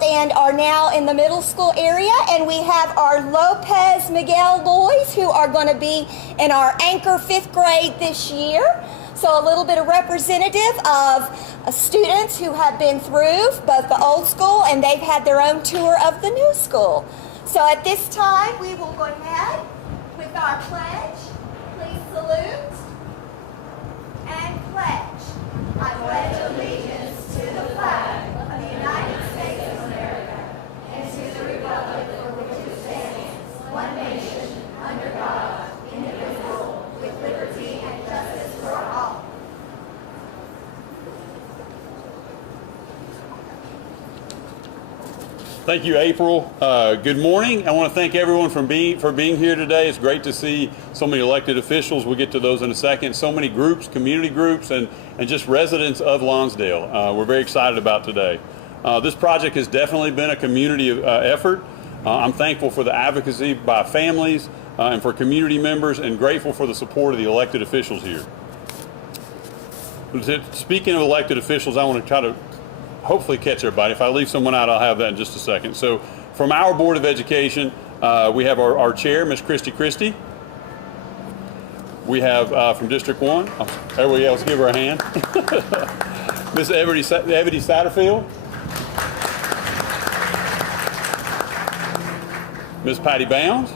out and are now in the middle school area. And we have our Lopez Miguel boys who are going to be in our Anchor 5th grade this year. So a little bit of representative of students who have been through both the old school and they've had their own tour of the new school. So at this time, we will go ahead with our pledge. Please salute and pledge. I pledge allegiance to the flag of the United States of America and to the republic for which it stands, one nation, under God, indivisible, with liberty and justice for all. Thank you, April. Good morning. I want to thank everyone for being here today. It's great to see so many elected officials. We'll get to those in a second. So many groups, community groups, and just residents of Lonsdale. We're very excited about today. This project has definitely been a community effort. I'm thankful for the advocacy by families and for community members, and grateful for the support of the elected officials here. Speaking of elected officials, I want to try to hopefully catch everybody. If I leave someone out, I'll have that in just a second. So from our Board of Education, we have our chair, Ms. Christy. We have from District 1, everybody else give her a hand. Ms. Evity Satterfield. Ms. Patty Bounds.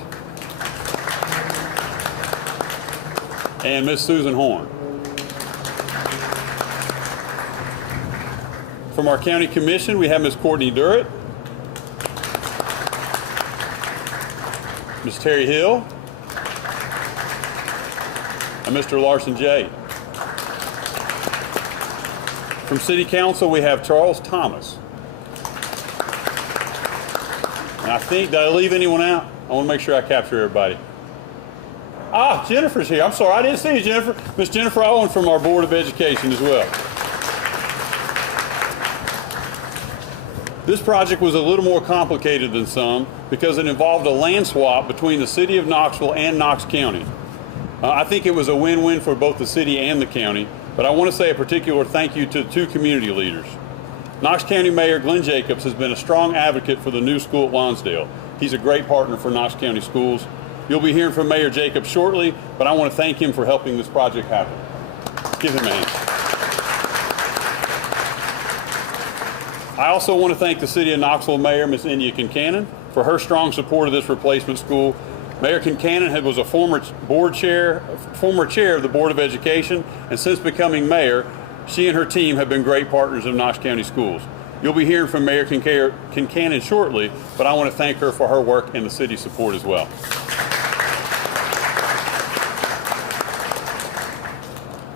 And Ms. Susan Horn. From our County Commission, we have Ms. Courtney Durrett, Ms. Terry Hill, and Mr. Larson J. From City Council, we have Charles Thomas. And I think, did I leave anyone out? I want to make sure I capture everybody. Ah, Jennifer's here. I'm sorry, I didn't see you, Jennifer. Ms. Jennifer Owen from our Board of Education as well. This project was a little more complicated than some because it involved a land swap between the city of Knoxville and Knox County. I think it was a win-win for both the city and the county, but I want to say a particular thank you to two community leaders. Knox County Mayor Glenn Jacobs has been a strong advocate for the new school at Lonsdale. He's a great partner for Knox County Schools. You'll be hearing from Mayor Jacobs shortly, but I want to thank him for helping this project happen. Give him a hand. I also want to thank the City of Knoxville Mayor, Ms. Indya Kincannon, for her strong support of this replacement school. Mayor Kincannon was a former chair of the Board of Education, and since becoming mayor, she and her team have been great partners of Knox County Schools. You'll be hearing from Mayor Kincannon shortly, but I want to thank her for her work and the city's support as well.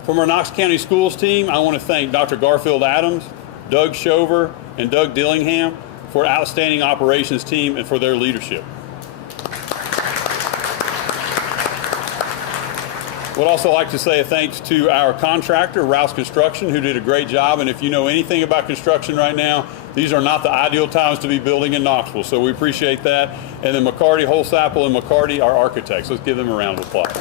From our Knox County Schools team, I want to thank Dr. Garfield Adams, Doug Shover, and Doug Dillingham for outstanding operations team and for their leadership. Would also like to say a thanks to our contractor, Rouse Construction, who did a great job. And if you know anything about construction right now, these are not the ideal times to be building in Knoxville, so we appreciate that. And then McCarty, Holsapple, and McCarty, our architects. Let's give them a round of applause.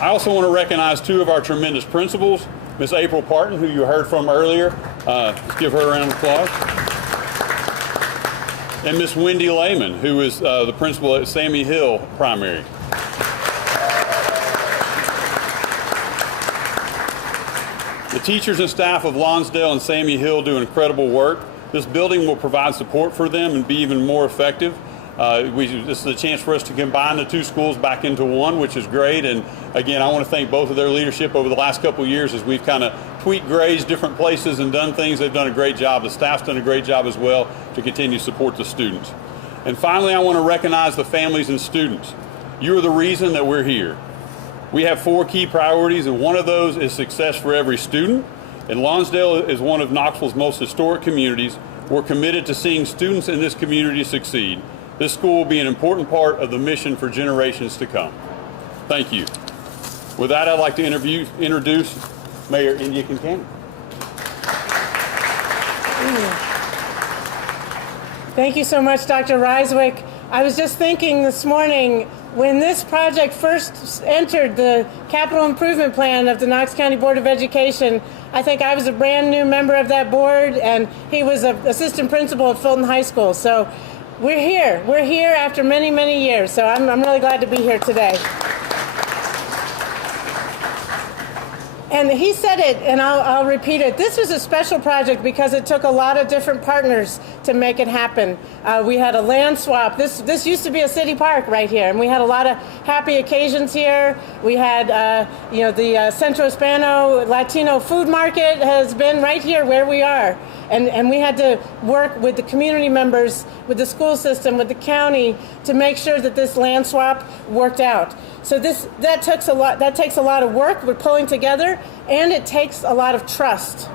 I also want to recognize two of our tremendous principals, Miss April Parton, who you heard from earlier. Let's give her a round of applause. And Miss Wendy Lehman, who is the principal at Sammy Hill Primary. The teachers and staff of Lonsdale and Sammy Hill do incredible work. This building will provide support for them and be even more effective. This is a chance for us to combine the two schools back into one, which is great. And again, I want to thank both of their leadership over the last couple of years as we've kind of tweaked grades different places and done things. They've done a great job. The staff's done a great job as well to continue to support the students. And finally, I want to recognize the families and students. You are the reason that we're here. We have 4 key priorities, and one of those is success for every student. And Lonsdale is one of Knoxville's most historic communities. We're committed to seeing students in this community succeed. This school will be an important part of the mission for generations to come. Thank you. With that, I'd like to introduce Mayor Indya Kincannon. Thank you so much, Dr. Ryswick. I was just thinking this morning, when this project first entered the capital improvement plan of the Knox County Board of Education, I think I was a brand new member of that board, and he was an assistant principal at Fulton High School. So we're here. We're here after many, many years. So I'm really glad to be here today. And he said it, and I'll repeat it. This was a special project because it took a lot of different partners to make it happen. We had a land swap. This used to be a city park right here, and we had a lot of happy occasions here. We had, the Centro Hispano Latino food market has been right here where we are. And we had to work with the community members, with the school system, with the county to make sure that this land swap worked out. So that takes a lot of work. We're pulling together, and it takes a lot of trust.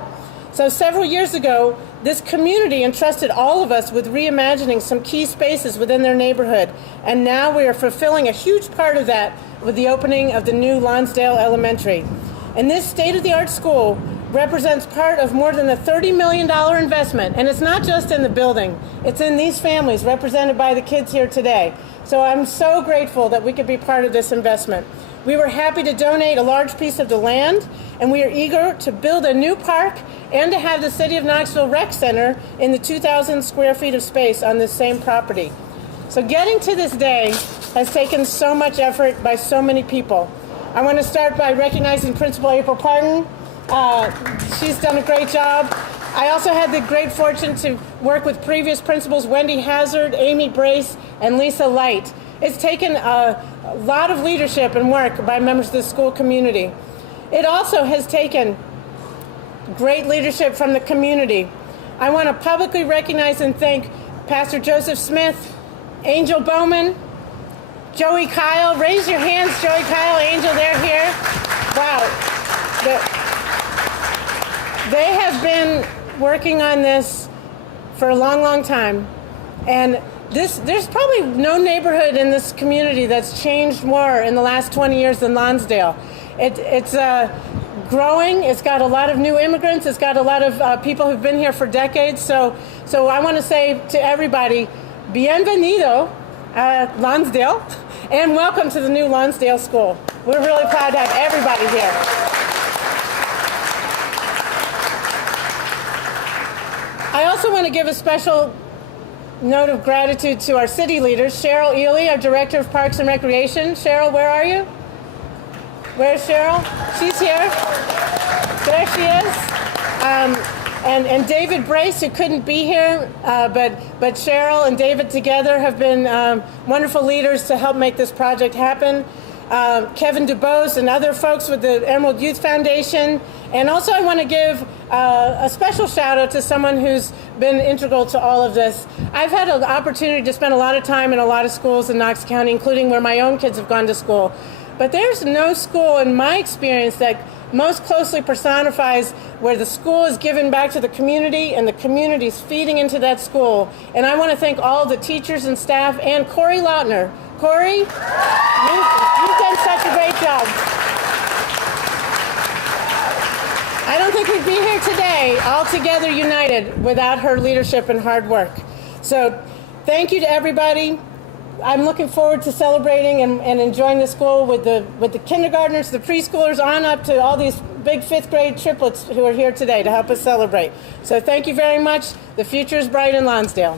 So several years ago, this community entrusted all of us with reimagining some key spaces within their neighborhood. And now we are fulfilling a huge part of that with the opening of the new Lonsdale Elementary. And this state-of-the-art school represents part of more than a $30 million investment. And it's not just in the building. It's in these families represented by the kids here today. So I'm so grateful that we could be part of this investment. We were happy to donate a large piece of the land, and we are eager to build a new park and to have the City of Knoxville Rec Center in the 2,000 square feet of space on this same property. So getting to this day has taken so much effort by so many people. I want to start by recognizing Principal April Parton. She's done a great job. I also had the great fortune to work with previous principals Wendy Hazard, Amy Brace, and Lisa Light. It's taken a lot of leadership and work by members of the school community. It also has taken great leadership from the community. I want to publicly recognize and thank Pastor Joseph Smith, Angel Bowman, Joey Kyle. Raise your hands, Joey Kyle, Angel, they're here. Wow. They have been working on this for a long, long time. And there's probably no neighborhood in this community that's changed more in the last 20 years than Lonsdale. It's growing. It's got a lot of new immigrants. It's got a lot of people who've been here for decades. So I want to say to everybody, bienvenido, Lonsdale, and welcome to the new Lonsdale School. We're really proud to have everybody here. I also want to give a special note of gratitude to our city leaders. Cheryl Ely, our Director of Parks and Recreation. Cheryl, where are you? Where's Cheryl? She's here. There she is. And David Brace, who couldn't be here, but Cheryl and David together have been wonderful leaders to help make this project happen. Kevin DuBose and other folks with the Emerald Youth Foundation. And also I want to give a special shout out to someone who's been integral to all of this. I've had an opportunity to spend a lot of time in a lot of schools in Knox County, including where my own kids have gone to school. But there's no school in my experience that most closely personifies where the school is given back to the community and the community is feeding into that school. And I want to thank all the teachers and staff and Corey Lautner. Corey, you've done such a great job. I don't think we'd be here today all together united without her leadership and hard work. So thank you to everybody. I'm looking forward to celebrating and enjoying the school with the kindergartners, the preschoolers, on up to all these big 5th grade triplets who are here today to help us celebrate. So thank you very much. The future is bright in Lonsdale.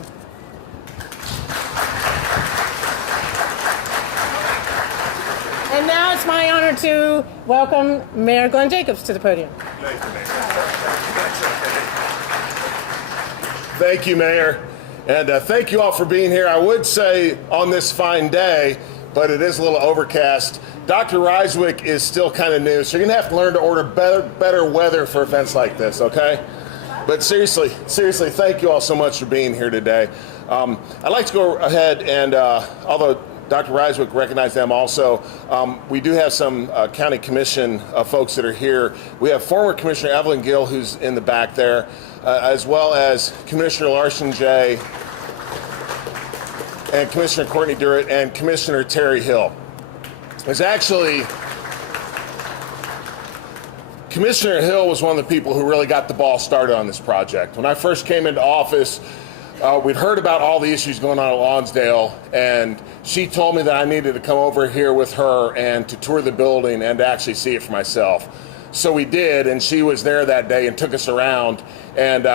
And now it's my honor to welcome Mayor Glenn Jacobs to the podium. Thank you, Mayor. Thank you, Mayor. And thank you all for being here. I would say on this fine day, but it is a little overcast, Dr. Ryswick is still kind of new, so you're going to have to learn to order better weather for events like this, okay? But seriously, thank you all so much for being here today. I'd like to go ahead and, although Dr. Ryswick recognized them also, we do have some county commission folks that are here. We have former Commissioner Evelyn Gill, who's in the back there, as well as Commissioner Larson Jay, and Commissioner Courtney Durrett, and Commissioner Terry Hill. It's actually, Commissioner Hill was one of the people who really got the ball started on this project. When I first came into office, we'd heard about all the issues going on at Lonsdale, and she told me that I needed to come over here with her and to tour the building and to actually see it for myself. So we did, and she was there that day and took us around, and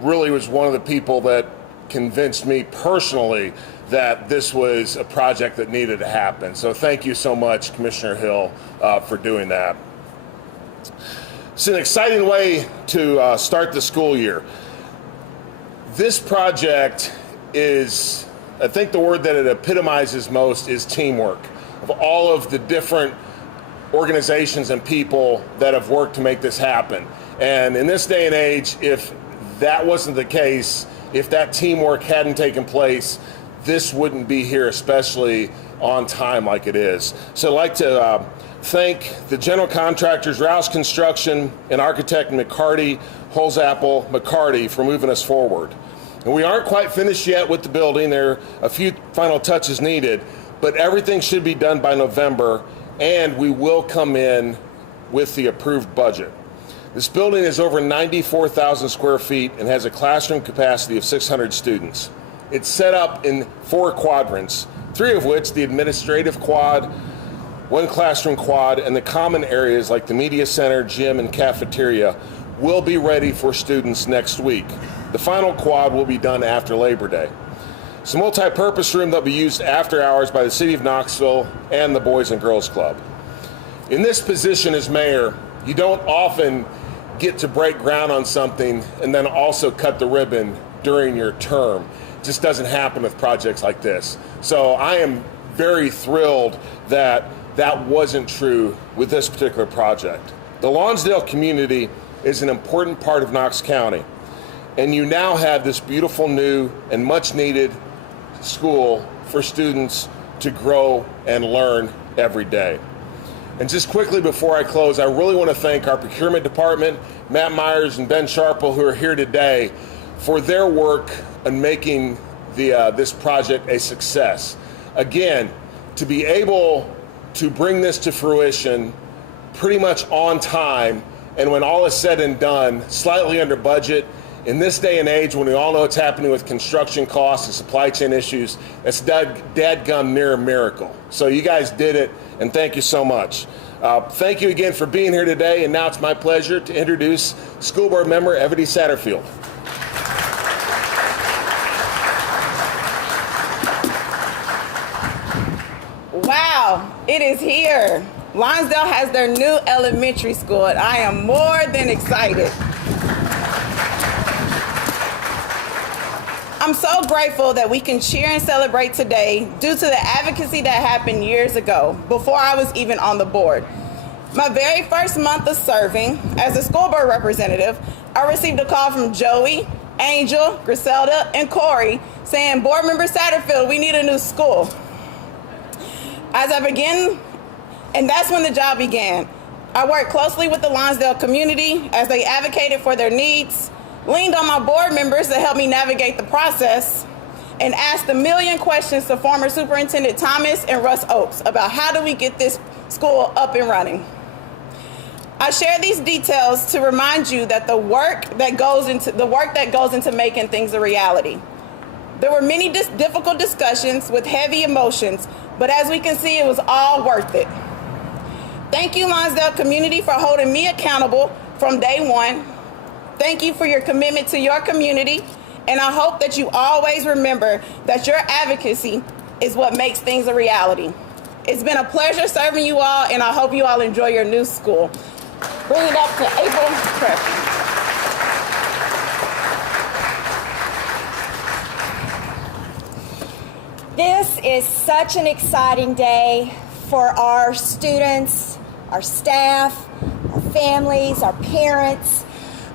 really was one of the people that convinced me personally that this was a project that needed to happen. So thank you so much, Commissioner Hill, for doing that. It's an exciting way to start the school year. This project is, I think the word that it epitomizes most is teamwork, of all of the different organizations and people that have worked to make this happen. And in this day and age, if that wasn't the case, if that teamwork hadn't taken place, this wouldn't be here, especially on time like it is. So I'd like to thank the general contractors, Rouse Construction, and architect McCarty, Holzapple, McCarty, for moving us forward. And we aren't quite finished yet with the building. There are a few final touches needed, but everything should be done by November, and we will come in with the approved budget. This building is over 94,000 square feet and has a classroom capacity of 600 students. It's set up in 4 quadrants, 3 of which, the administrative quad, 1 classroom quad, and the common areas like the media center, gym, and cafeteria will be ready for students next week. The final quad will be done after Labor Day. It's a multi-purpose room that will be used after hours by the City of Knoxville and the Boys and Girls Club. In this position as mayor, you don't often get to break ground on something and then also cut the ribbon during your term. It just doesn't happen with projects like this. So I am very thrilled that that wasn't true with this particular project. The Lonsdale community is an important part of Knox County, and you now have this beautiful new and much needed school for students to grow and learn every day. And just quickly before I close, I really want to thank our procurement department, Matt Myers and Ben Sharple, who are here today, for their work in making this project a success. Again, to be able to bring this to fruition pretty much on time, and when all is said and done, slightly under budget, in this day and age when we all know what's happening with construction costs and supply chain issues, that's dadgum near a miracle. So you guys did it, and thank you so much. Thank you again for being here today, and now it's my pleasure to introduce School Board Member Evity Satterfield. Wow, it is here. Lonsdale has their new elementary school, and I am more than excited. I'm so grateful that we can cheer and celebrate today due to the advocacy that happened years ago, before I was even on the board. My very first month of serving as a school board representative, I received a call from Joey, Angel, Griselda, and Corey saying, "Board Member Satterfield, we need a new school." As I began, and that's when the job began. I worked closely with the Lonsdale community as they advocated for their needs, leaned on my board members to help me navigate the process, and asked a million questions to former Superintendent Thomas and Russ Oakes about how do we get this school up and running. I share these details to remind you that the work that goes into making things a reality. There were many difficult discussions with heavy emotions, but as we can see, it was all worth it. Thank you, Lonsdale community, for holding me accountable from day one. Thank you for your commitment to your community, and I hope that you always remember that your advocacy is what makes things a reality. It's been a pleasure serving you all, and I hope you all enjoy your new school. Bring it up to April Prep. This is such an exciting day for our students, our staff, our families, our parents.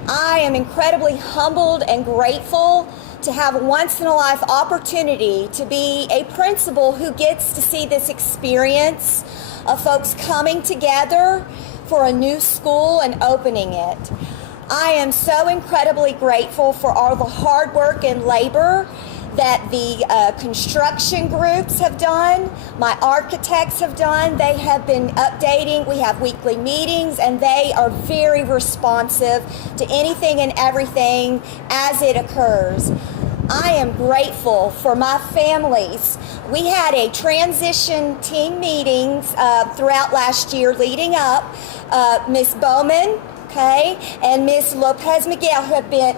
I am incredibly humbled and grateful to have a once-in-a-life opportunity to be a principal who gets to see this experience of folks coming together for a new school and opening it. I am so incredibly grateful for all the hard work and labor that the construction groups have done, my architects have done. They have been updating. We have weekly meetings, and they are very responsive to anything and everything as it occurs. I am grateful for my families. We had a transition team meetings throughout last year leading up. Miss Bowman, okay, and Miss Lopez Miguel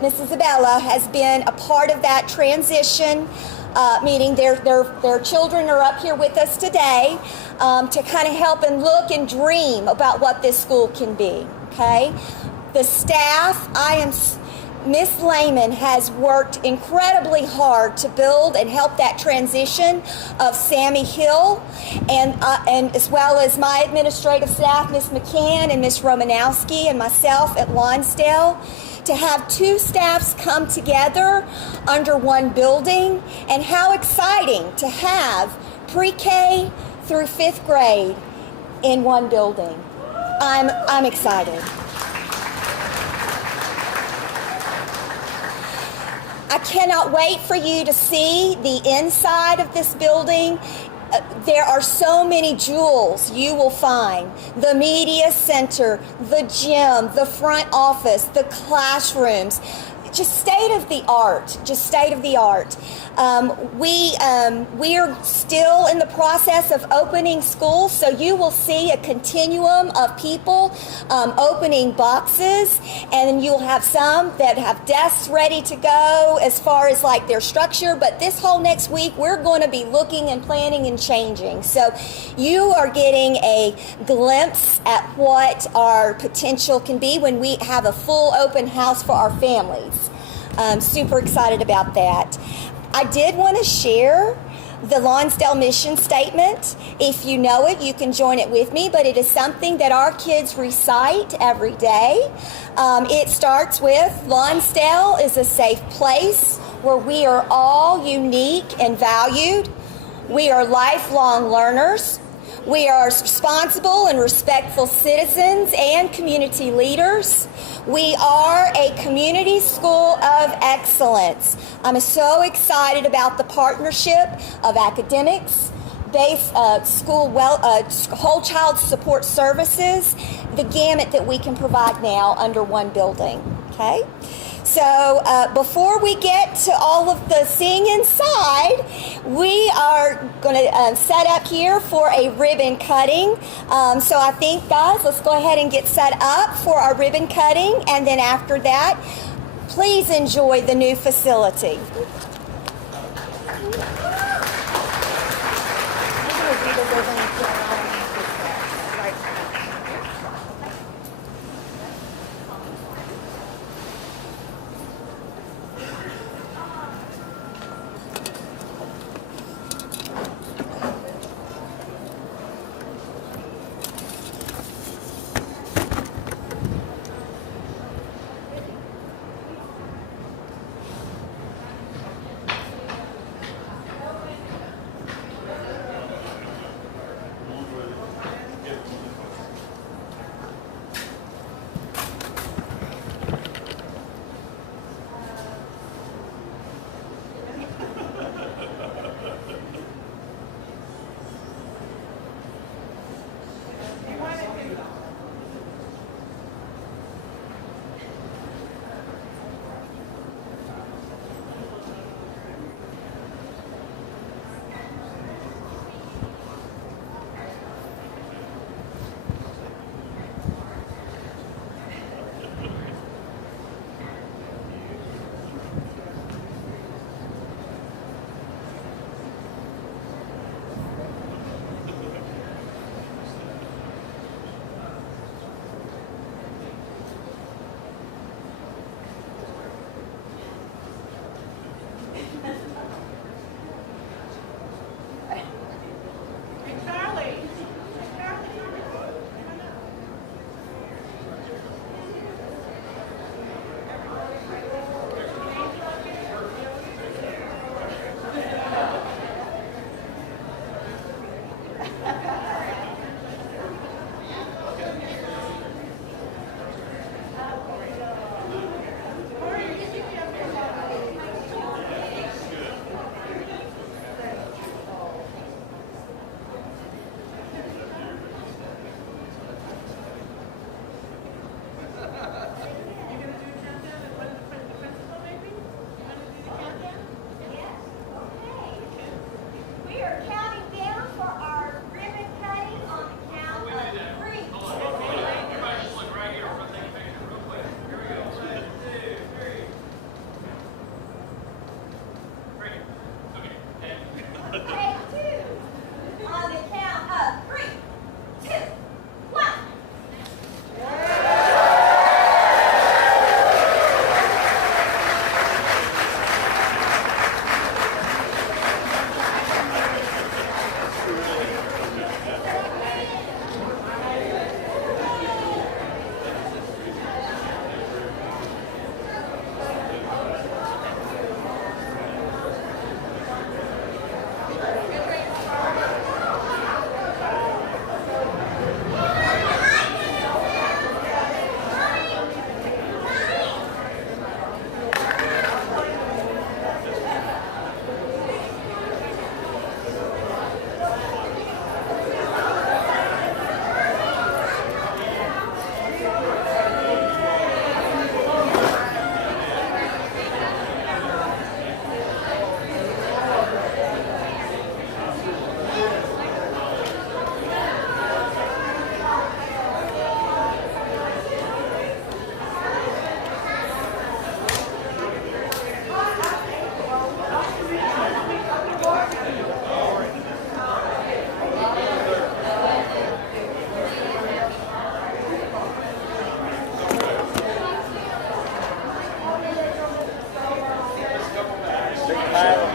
Miss Isabella has been a part of that transition meeting. Their children are up here with us today to kind of help and look and dream about what this school can be, okay? The staff, Miss Lehman has worked incredibly hard to build and help that transition of Sammy Hill, and as well as my administrative staff, Miss McCann and Miss Romanowski and myself at Lonsdale, to have two staffs come together under one building. And how exciting to have pre-K through 5th grade in one building. I'm excited. I cannot wait for you to see the inside of this building. There are so many jewels you will find. The media center, the gym, the front office, the classrooms. Just state of the art. We are still in the process of opening schools, so you will see a continuum of people opening boxes, and you'll have some that have desks ready to go as far as like their structure. But this whole next week, we're going to be looking and planning and changing. So you are getting a glimpse at what our potential can be when we have a full open house for our families. I'm super excited about that. I did want to share the Lonsdale mission statement. If you know it, you can join it with me, but it is something that our kids recite every day. It starts with, Lonsdale is a safe place where we are all unique and valued. We are lifelong learners. We are responsible and respectful citizens and community leaders. We are a community school of excellence. I'm so excited about the partnership of academics, whole child support services, the gamut that we can provide now under one building, okay? So before we get to all of the seeing inside, we are going to set up here for a ribbon cutting. So I think, guys, let's go ahead and get set up for our ribbon cutting. And then after that, please enjoy the new facility.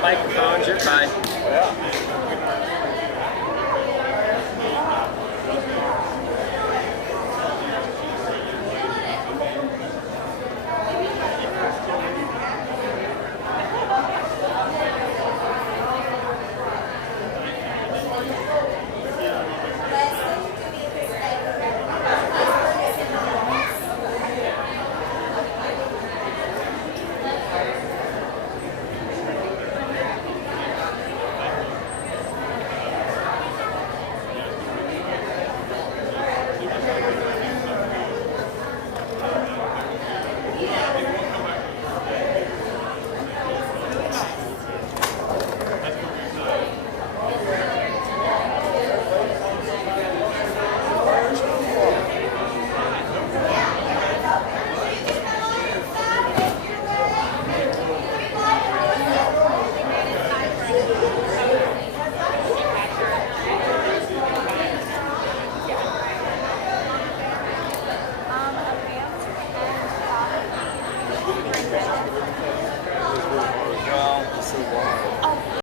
microphones, you're fine.